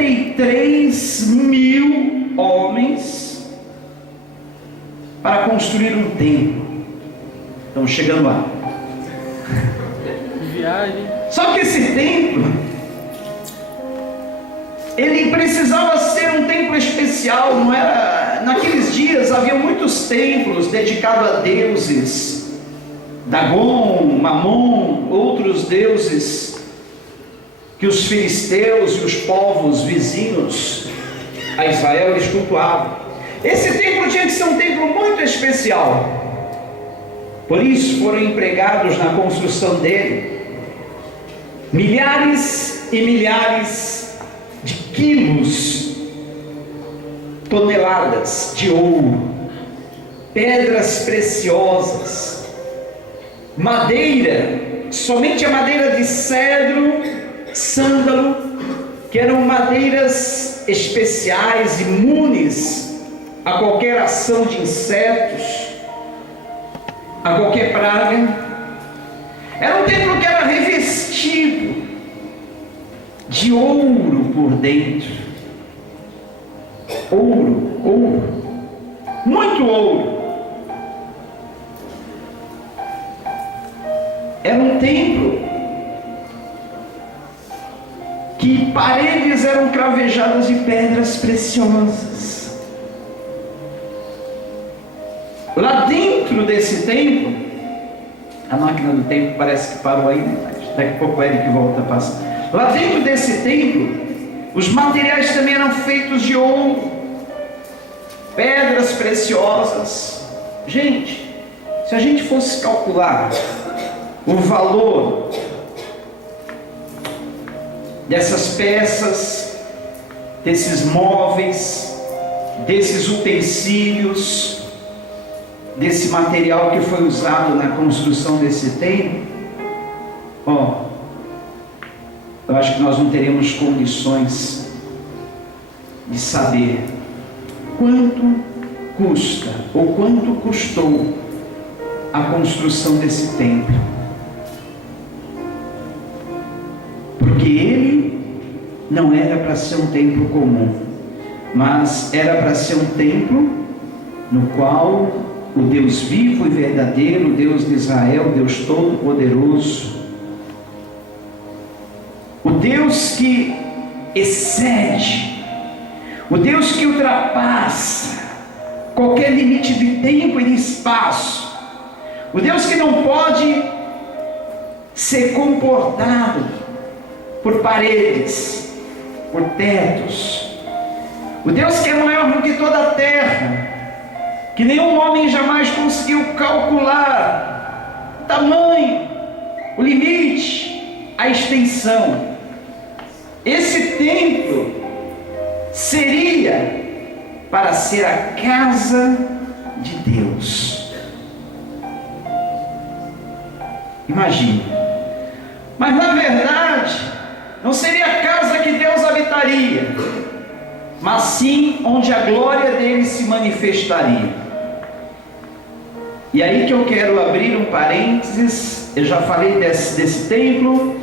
33.000 homens para construir um templo. Estamos chegando lá. Viagem. Só que esse templo, ele precisava ser um templo especial. Não era, naqueles dias havia muitos templos dedicados a deuses, Dagon, Mamon, outros deuses que os filisteus e os povos vizinhos a Israel eles cultuavam. Esse templo tinha que ser um templo muito especial. Por isso foram empregados na construção dele milhares e milhares de quilos, toneladas de ouro, pedras preciosas, madeira, somente a madeira de cedro, sândalo, que eram madeiras especiais, imunes a qualquer ação de insetos, a qualquer praga. Era um templo que era revestido de ouro por dentro. Ouro, muito ouro. Era um templo que paredes eram cravejadas de pedras preciosas. Lá dentro desse templo, a máquina do tempo parece que parou aí, né? Daqui a pouco o Eric volta a passar. Lá dentro desse templo, os materiais também eram feitos de ouro, pedras preciosas. Gente, se a gente fosse calcular o valor dessas peças, desses móveis, desses utensílios, desse material que foi usado na construção desse templo, eu acho que nós não teremos condições de saber quanto custa ou quanto custou a construção desse templo, porque ele não era para ser um templo comum, mas era para ser um templo no qual o Deus vivo e verdadeiro, o Deus de Israel, Deus Todo-Poderoso, o Deus que excede, o Deus que ultrapassa qualquer limite de tempo e de espaço, o Deus que não pode ser comportado por paredes, por tetos, o Deus que é maior do que toda a terra, que nenhum homem jamais conseguiu calcular o tamanho, o limite, a extensão. Esse templo seria para ser a casa de Deus. Imagine. Mas na verdade, não seria a casa que Deus habitaria, mas sim onde a glória dele se manifestaria. E aí que eu quero abrir um parênteses. Eu já falei desse templo,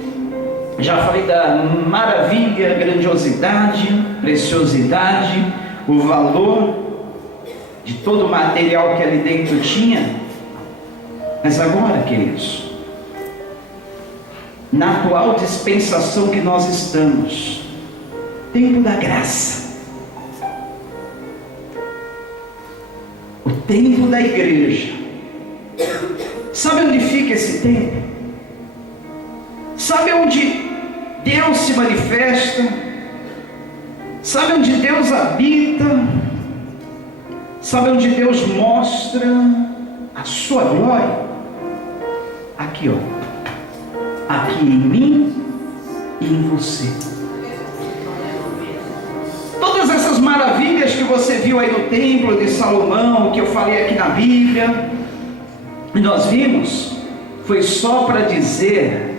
já falei da maravilha, grandiosidade, preciosidade, o valor de todo o material que ali dentro tinha. Mas agora, queridos, na atual dispensação que nós estamos, tempo da graça, o templo da igreja. Sabe onde fica esse templo? Sabe onde Deus se manifesta? Sabe onde Deus habita? Sabe onde Deus mostra a sua glória? Aqui, aqui em mim e em você. Todas essas maravilhas que você viu aí no templo de Salomão, que eu falei aqui na Bíblia, e nós vimos, foi só para dizer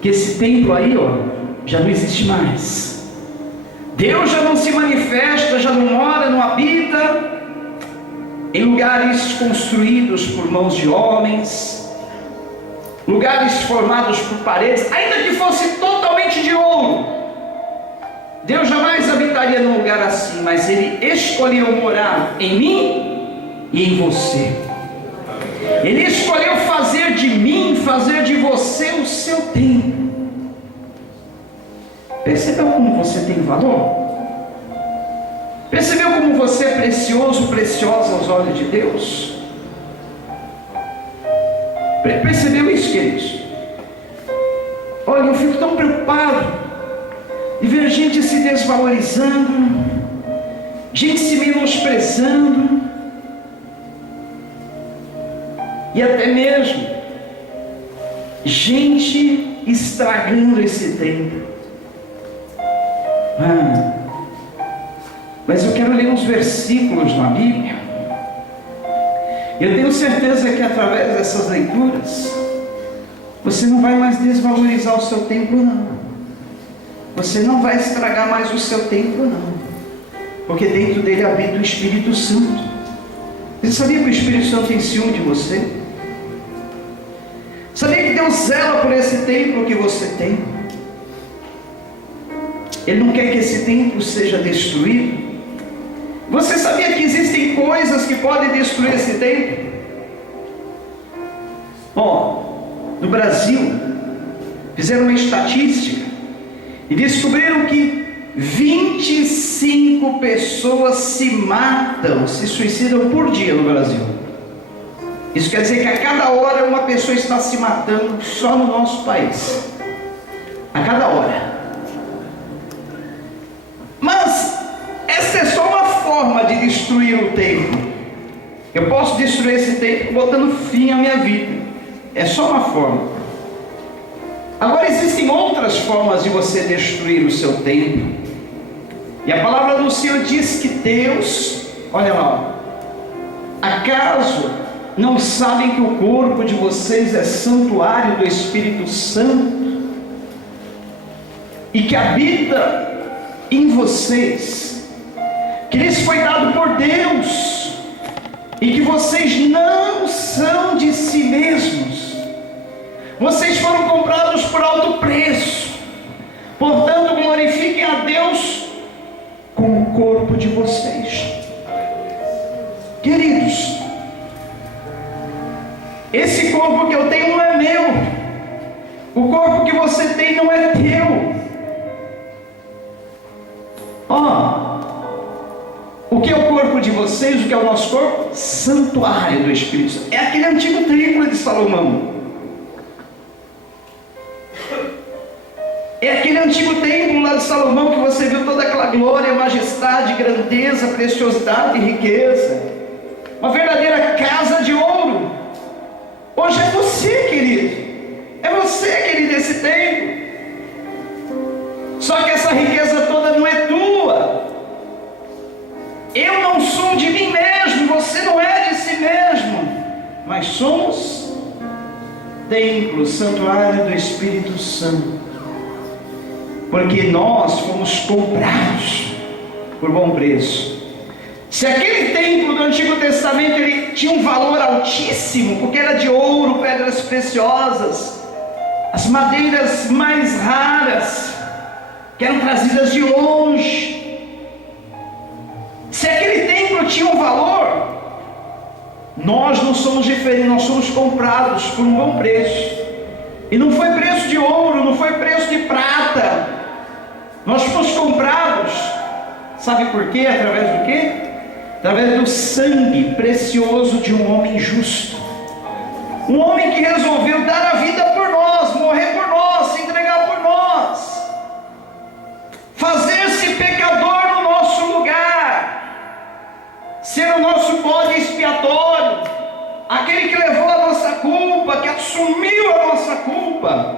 que esse templo aí, já não existe mais. Deus já não se manifesta, já não mora, não habita em lugares construídos por mãos de homens, lugares formados por paredes, ainda que fosse totalmente de ouro. Deus jamais habitaria num lugar assim, mas Ele escolheu morar em mim e em você. Ele escolheu fazer de mim, fazer de você o seu templo. Percebeu como você tem valor? Percebeu como você é precioso, preciosa aos olhos de Deus? Percebeu isso, queridos? Olha, eu fico tão preocupado de ver gente se desvalorizando, gente se menosprezando, e até mesmo gente estragando esse tempo. Mas eu quero ler uns versículos na Bíblia. Eu tenho certeza que através dessas leituras você não vai mais desvalorizar o seu templo, não. Você não vai estragar mais o seu templo, não. Porque dentro dele habita o Espírito Santo. Você sabia que o Espírito Santo tem ciúme de você? Sabia que Deus zela por esse templo que você tem? Ele não quer que esse templo seja destruído. Você sabia que existem coisas que podem destruir esse templo? No Brasil, fizeram uma estatística e descobriram que 25 pessoas se matam, se suicidam por dia no Brasil. Isso quer dizer que a cada hora uma pessoa está se matando só no nosso país. A cada hora. Mas essa é só uma forma de destruir o templo. Eu posso destruir esse templo botando fim à minha vida. É só uma forma. Agora existem outras formas de você destruir o seu templo. E a palavra do Senhor diz que Deus, olha lá, acaso não sabem que o corpo de vocês é santuário do Espírito Santo e que habita em vocês, que lhes foi dado por Deus e que vocês não são de si mesmos, vocês foram comprados por alto preço, portanto glorifiquem a Deus com o corpo de vocês. Queridos, esse corpo que eu tenho não é meu, o corpo que você tem não é teu. O que é o corpo de vocês? O que é o nosso corpo? Santuário do Espírito Santo. É aquele antigo templo de Salomão. É aquele antigo templo lá de Salomão que você viu toda aquela glória, majestade, grandeza, preciosidade e riqueza. Uma verdadeira casa de ouro. Hoje é você, querido. É você, querido, esse templo. Só que essa riqueza toda não é tua. Eu não sou de mim mesmo, você não é de si mesmo. Mas somos templo, santuário do Espírito Santo. Porque nós fomos comprados por bom preço. Se aquele templo do Antigo Testamento ele tinha um valor altíssimo, porque era de ouro, pedras preciosas, as madeiras mais raras, que eram trazidas de longe. Se aquele templo tinha um valor, nós não somos diferentes, nós somos comprados por um bom preço. E não foi preço de ouro, não foi preço de prata. Nós fomos comprados, sabe por quê? Através do quê? Através do sangue precioso de um homem justo. Um homem que resolveu dar a vida por nós, morrer por nós, se entregar por nós, fazer-se pecador no nosso lugar, ser o nosso bode expiatório, aquele que levou a nossa culpa, que assumiu a nossa culpa.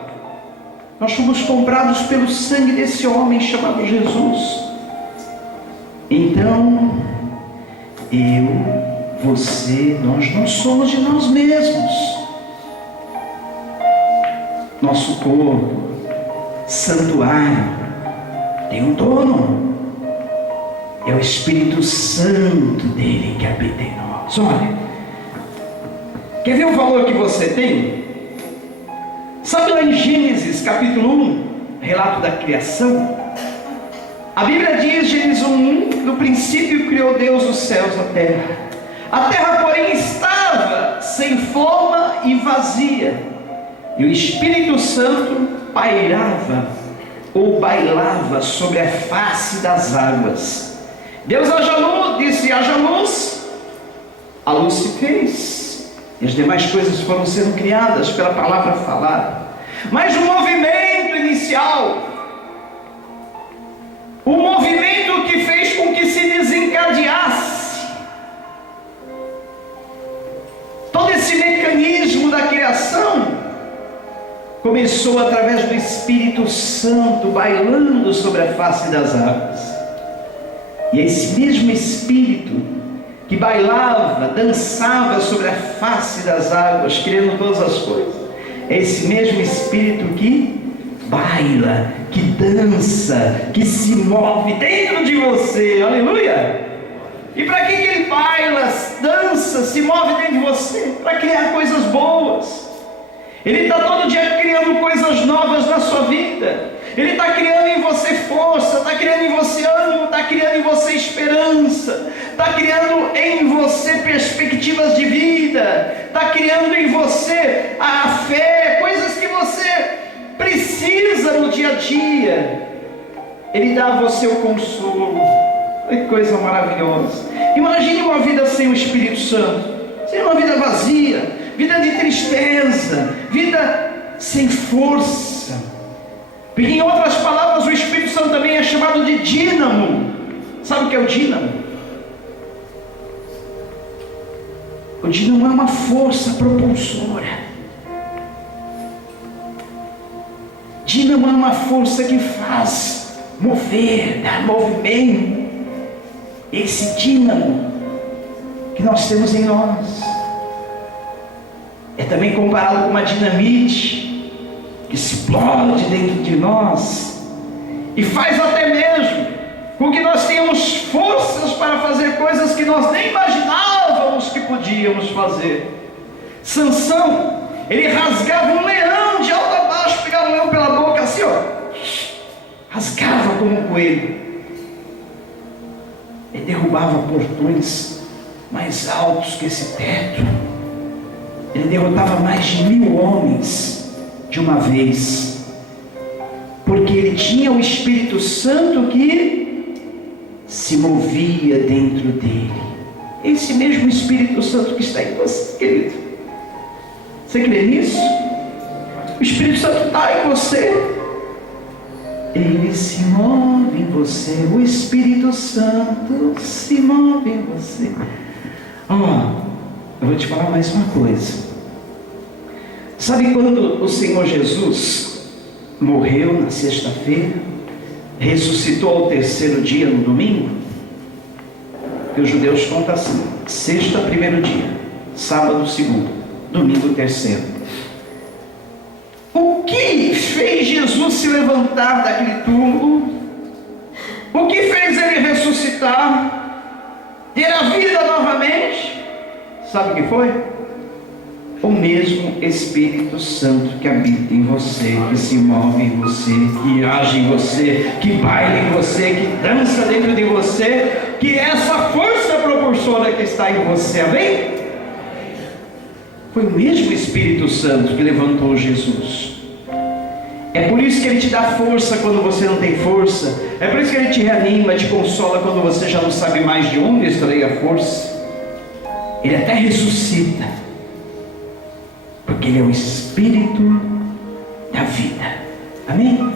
Nós fomos comprados pelo sangue desse homem chamado Jesus. Então, você, nós não somos de nós mesmos. Nosso corpo, santuário, tem um dono. É o Espírito Santo dele que habita em nós. Olha, quer ver o valor que você tem? Sabe lá em Gênesis capítulo 1, relato da criação? A Bíblia diz, Gênesis 1:1, no princípio criou Deus os céus e a terra. A terra, porém, estava sem forma e vazia, e o Espírito Santo pairava ou bailava sobre a face das águas. Deus haja luz, disse haja luz, a luz se fez, e as demais coisas foram sendo criadas pela palavra falada. Mas o movimento inicial, o movimento que fez com que se desencadeasse todo esse mecanismo da criação, começou através do Espírito Santo bailando sobre a face das águas. E esse mesmo Espírito que bailava, dançava sobre a face das águas, criando todas as coisas, é esse mesmo Espírito que baila, que dança, que se move dentro de você. Aleluia! E para que ele baila, dança, se move dentro de você? Para criar coisas boas. Ele está todo dia criando coisas novas na sua vida. Ele está criando em você força, está criando em você ânimo, está criando em você esperança, está criando em você perspectivas de vida, está criando em você a fé, coisas que você precisa no dia a dia. Ele dá a você o consolo. Que coisa maravilhosa. Imagine uma vida sem o Espírito Santo. Seria uma vida vazia, vida de tristeza, vida sem força. Porque, em outras palavras, o Espírito Santo também é chamado de dínamo. Sabe o que é o dínamo? O dínamo é uma força propulsora. Dínamo é uma força que faz mover, dar movimento. Esse dínamo que nós temos em nós é também comparado com uma dinamite que explode dentro de nós e faz até mesmo com que nós tenhamos forças para fazer coisas que nós nem imaginávamos que podíamos fazer. Sansão, ele rasgava um leão de alto a baixo, pegava o leão pela boca assim, ó, rasgava como um coelho. Ele derrubava portões mais altos que esse teto. Ele derrotava mais de 1000 homens de uma vez, porque ele tinha o Espírito Santo que se movia dentro dele. Esse mesmo Espírito Santo que está em você, querido. Você crê nisso? O Espírito Santo está em você. Ele se move em você. O Espírito Santo se move em você. Eu vou te falar mais uma coisa. Sabe quando o Senhor Jesus morreu na sexta-feira, ressuscitou ao terceiro dia no domingo? Que os judeus contam assim: sexta, primeiro dia, sábado, segundo, domingo, terceiro. O que fez Jesus se levantar daquele túmulo? O que fez ele ressuscitar, ter a vida novamente? Sabe o que foi? O mesmo Espírito Santo que habita em você, que se move em você, que age em você, que baila em você, que dança dentro de você, que é essa força propulsora que está em você, amém? Foi o mesmo Espírito Santo que levantou Jesus. É por isso que Ele te dá força quando você não tem força. É por isso que Ele te reanima, te consola quando você já não sabe mais de onde extrair a força. Ele até ressuscita, porque Ele é o Espírito da vida, amém?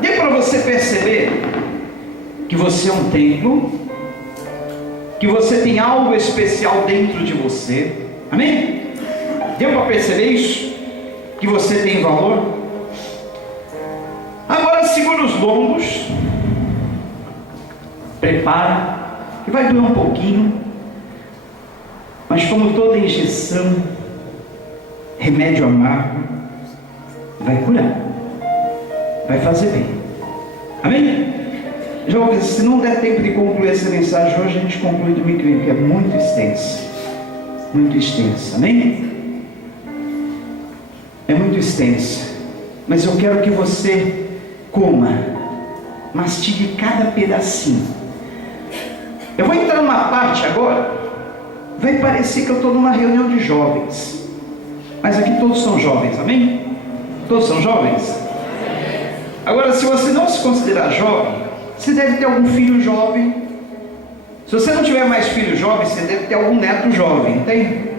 Dê para você perceber que você é um templo, que você tem algo especial dentro de você, amém? Deu para perceber isso? Que você tem valor? Agora segura os lombos, prepara, que vai doer um pouquinho, mas como toda injeção, remédio amargo, vai curar, vai fazer bem, amém? Já vou dizer, se não der tempo de concluir essa mensagem hoje, a gente conclui domingo que vem, porque é muito extensa, amém? É muito extensa, mas eu quero que você coma mastigue cada pedacinho. Eu vou entrar numa parte agora, vai parecer que eu estou numa reunião de jovens, mas aqui todos são jovens, amém? Todos são jovens? Agora, se você não se considerar jovem, você deve ter algum filho jovem. Se você não tiver mais filho jovem, você deve ter algum neto jovem, tem?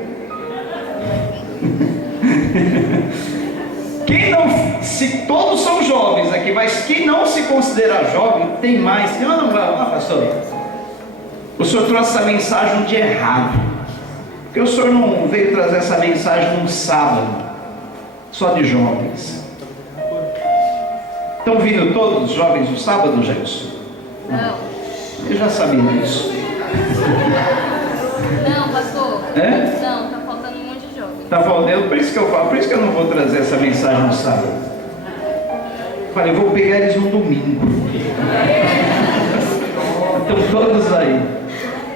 Quem não, se todos são jovens aqui, mas quem não se considera jovem, tem mais. Não, pastor, o senhor trouxe essa mensagem um dia errado, porque o senhor não veio trazer essa mensagem num sábado, só de jovens. Estão vindo todos os jovens no sábado, Gerson? Não. Eu já sabia disso. Não, pastor. É? Não, tá faltando um monte de jovens. Tá faltando, por isso que eu falo, por isso que eu não vou trazer essa mensagem no sábado. Falei, eu vou pegar eles no domingo. Estão todos aí.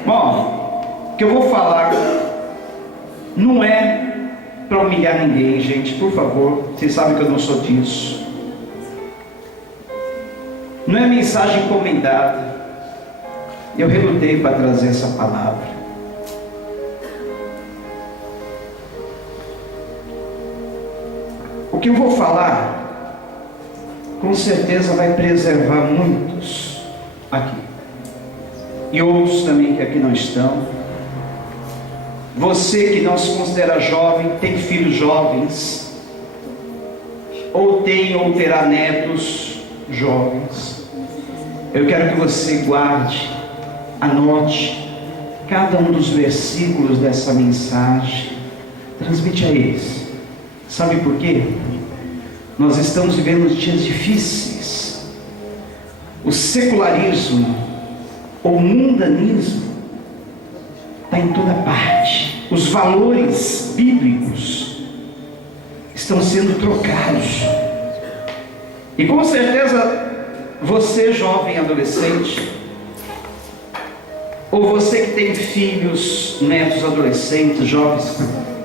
Bom, o que eu vou falar não é para humilhar ninguém, gente, por favor. Vocês sabem que eu não sou disso. Não é mensagem encomendada. Eu relutei para trazer essa palavra. O que eu vou falar, com certeza vai preservar muitos aqui. E outros também que aqui não estão. Você que não se considera jovem, tem filhos jovens, ou tem ou terá netos jovens. Eu quero que você guarde, anote cada um dos versículos dessa mensagem, transmite a eles. Sabe por quê? Nós estamos vivendo dias difíceis. O secularismo, o mundanismo está em toda parte. Os valores bíblicos estão sendo trocados. E com certeza você, jovem adolescente, ou você que tem filhos, netos adolescentes, jovens,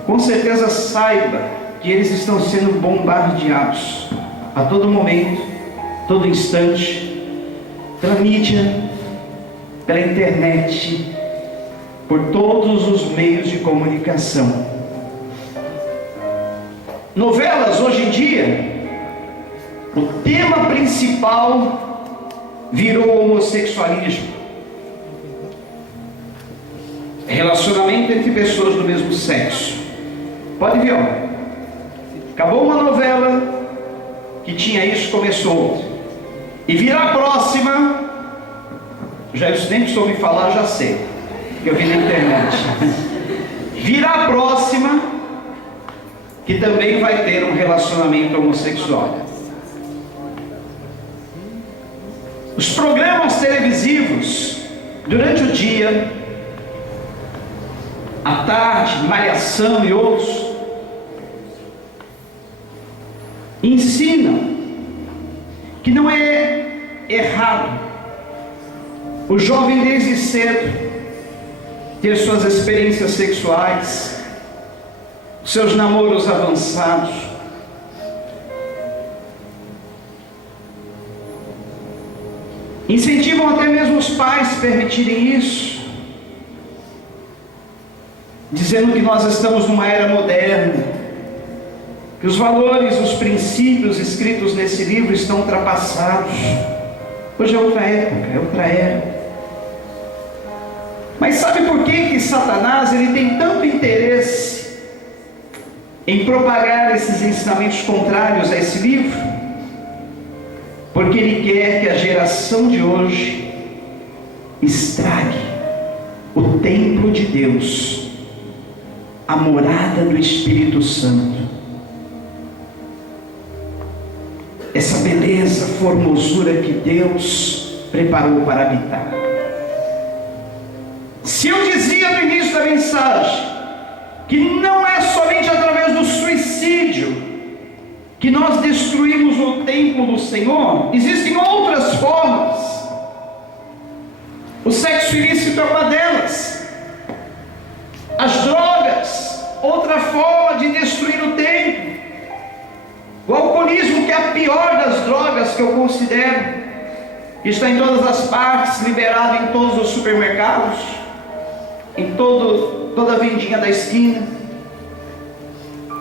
com certeza saiba que eles estão sendo bombardeados a todo momento, todo instante, pela mídia, pela internet, por todos os meios de comunicação. Novelas hoje em dia, o tema principal virou o homossexualismo. Relacionamento entre pessoas do mesmo sexo. Pode ver, ó. Acabou uma novela que tinha isso, começou outra. E vira a próxima. Já eu nem precisou me falar, já sei. Eu vi na internet. Vira a próxima, que também vai ter um relacionamento homossexual. Os programas televisivos, durante o dia, à tarde, Malhação e outros, ensinam que não é errado o jovem desde cedo ter suas experiências sexuais, seus namoros avançados. Incentivam até mesmo os pais a permitirem isso, dizendo que nós estamos numa era moderna, que os valores, os princípios escritos nesse livro estão ultrapassados. Hoje é outra época, é outra era. Mas sabe por que Satanás ele tem tanto interesse em propagar esses ensinamentos contrários a esse livro? Porque ele quer que a geração de hoje estrague o templo de Deus, a morada do Espírito Santo, essa beleza, formosura que Deus preparou para habitar. Se eu dizia no início da mensagem que não é somente através do suicídio que nós destruímos o templo do Senhor, existem outras formas. O sexo ilícito é uma delas. As drogas, outra forma de destruir o templo. O alcoolismo, que é a pior das drogas que eu considero. que está em todas as partes, liberado em todos os supermercados, em toda a vendinha da esquina.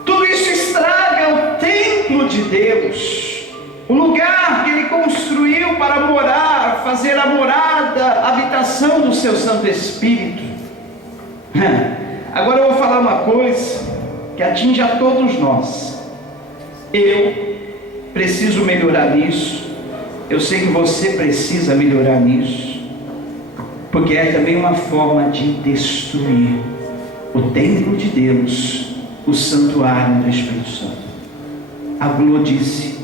Tudo isso estraga o templo de Deus, o lugar que Ele construiu para morar, fazer a morada, a habitação do seu Santo Espírito. Agora eu vou falar uma coisa que atinge a todos nós. Eu preciso melhorar nisso. Eu sei que você precisa melhorar nisso, porque é também uma forma de destruir o templo de Deus, o santuário do Espírito Santo. A Glô disse: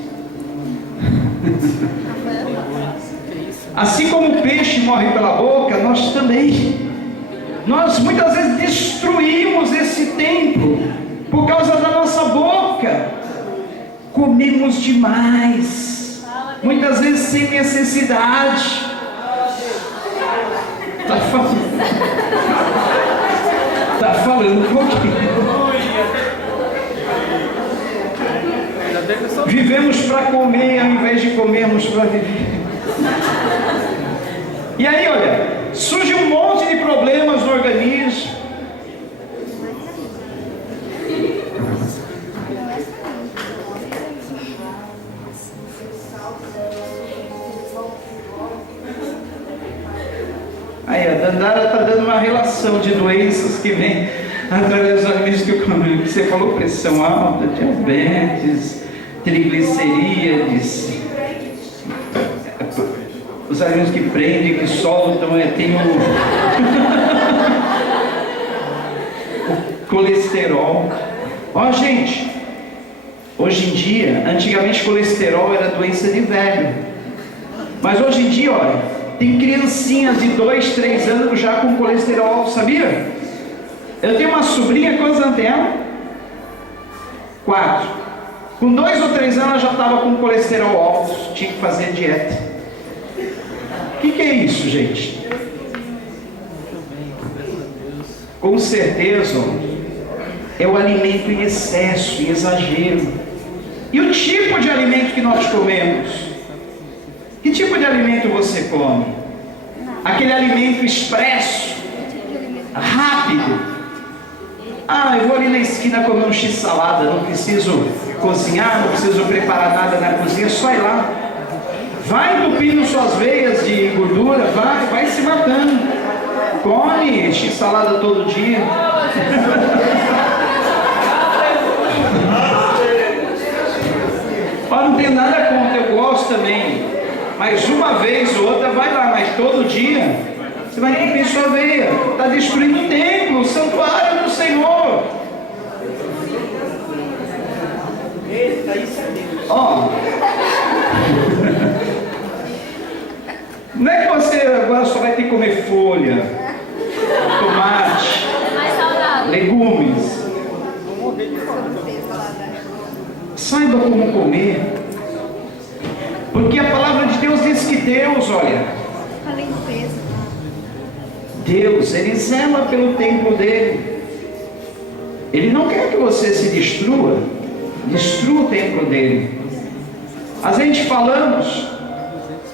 assim como o peixe morre pela boca, nós também. Nós muitas vezes destruímos esse templo por causa da nossa boca. Comemos demais, muitas vezes sem necessidade. Tá falando um pouquinho. Vivemos para comer ao invés de comermos para viver. E aí, olha, surge um monte de problemas no organismo. Aí a Dandara está dando uma relação de doenças que vem através dos alimentos que eu comi. Você falou: pressão alta, diabetes, triglicerídeos, os alimentos que prendem, que soltam, tem o colesterol. Ó, gente, hoje em dia, antigamente colesterol era doença de velho, mas hoje em dia, olha, tem criancinhas de 2, 3 anos já com colesterol, sabia? Eu tenho uma sobrinha, quantos anos tem ela? 4. Com 2 ou 3 anos ela já estava com colesterol alto, tinha que fazer dieta. O que é isso, gente? Com certeza, é o alimento em excesso, em exagero. E o tipo de alimento que nós comemos? Que tipo de alimento você come? Aquele alimento expresso, rápido. Ah, eu vou ali na esquina comer um x-salada, não preciso cozinhar, não preciso preparar nada na cozinha, é só ir lá. Vai entupindo suas veias de gordura, vai se matando. Come x-salada todo dia. Não tem nada contra, eu gosto também. Mas uma vez ou outra vai lá, mas todo dia você vai entupir sua veia. Está destruindo o templo, o santuário do Senhor. Ó, não é que você agora só vai ter que comer folha, tomate, legumes. Saiba como comer. Porque a palavra de Deus diz que Deus, olha, Deus, Ele zela pelo templo dele. Ele não quer que você se destrua o templo dele. A gente falamos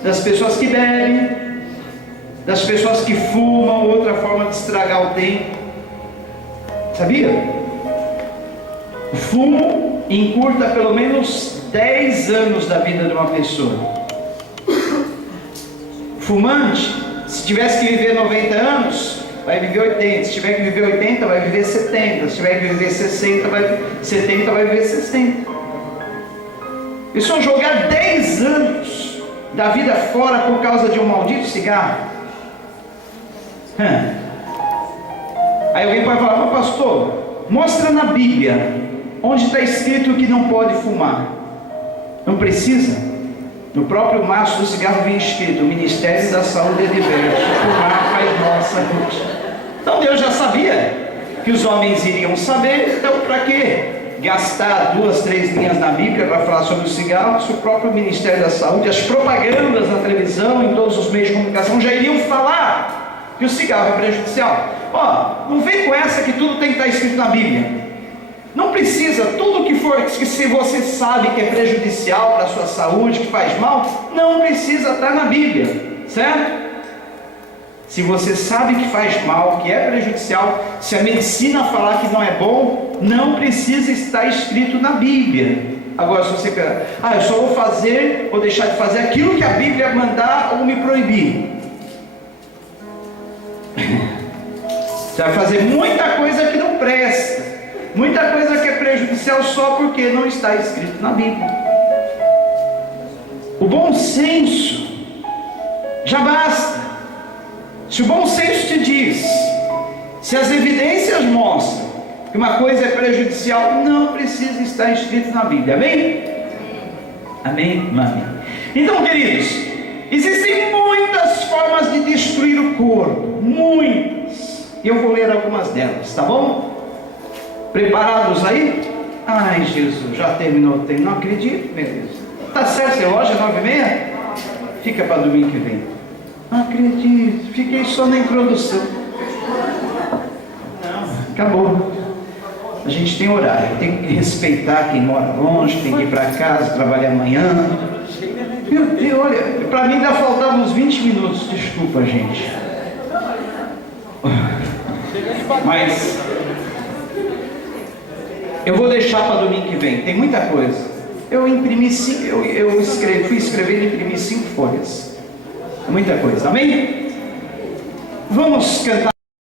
das pessoas que bebem, das pessoas que fumam, outra forma de estragar o templo. Sabia? O fumo encurta pelo menos 10 anos da vida de uma pessoa. Fumante, se tivesse que viver 90 anos, vai viver 80. Se tiver que viver 80, vai viver 70. Se tiver que viver 70, vai viver 60. E só jogar 10 anos da vida fora por causa de um maldito cigarro. Aí alguém pode falar: mas pastor, mostra na Bíblia onde está escrito que não pode fumar. Não precisa. No próprio maço do cigarro vem escrito: o Ministério da Saúde é diverso, fumar faz mal à saúde. Então Deus já sabia que os homens iriam saber. Então para que gastar 2, 3 linhas na Bíblia para falar sobre o cigarro, se o próprio Ministério da Saúde, as propagandas na televisão, em todos os meios de comunicação já iriam falar que o cigarro é prejudicial? Ó, não vem com essa que tudo tem que estar escrito na Bíblia. Não precisa, tudo que for, que se você sabe que é prejudicial para a sua saúde, que faz mal, não precisa estar na Bíblia, certo? Se você sabe que faz mal, que é prejudicial, se a medicina falar que não é bom, não precisa estar escrito na Bíblia. Agora, se você quer, eu só vou fazer, ou deixar de fazer aquilo que a Bíblia mandar ou me proibir. Você vai fazer muita coisa que não presta, muita coisa que é prejudicial só porque não está escrito na Bíblia. O bom senso já basta. Se o bom senso te diz, se as evidências mostram que uma coisa é prejudicial, não precisa estar escrito na Bíblia. Amém? Amém? Amém. Então, queridos, existem muitas formas de destruir o corpo, muitas. E eu vou ler algumas delas, tá bom? Preparados aí? Ai, Jesus, já terminou o tempo. Não acredito, meu Deus. Tá certo, seu relógio é 9h30? Fica para domingo que vem. Não acredito, fiquei só na introdução. Não, acabou. A gente tem horário, tem que respeitar quem mora longe, tem que ir para casa, trabalhar amanhã. Meu Deus, olha, para mim ainda faltavam uns 20 minutos, desculpa, gente. Mas eu vou deixar para domingo que vem, tem muita coisa. Eu imprimi 5, fui escrever e imprimi 5 folhas. Muita coisa, amém? Vamos cantar.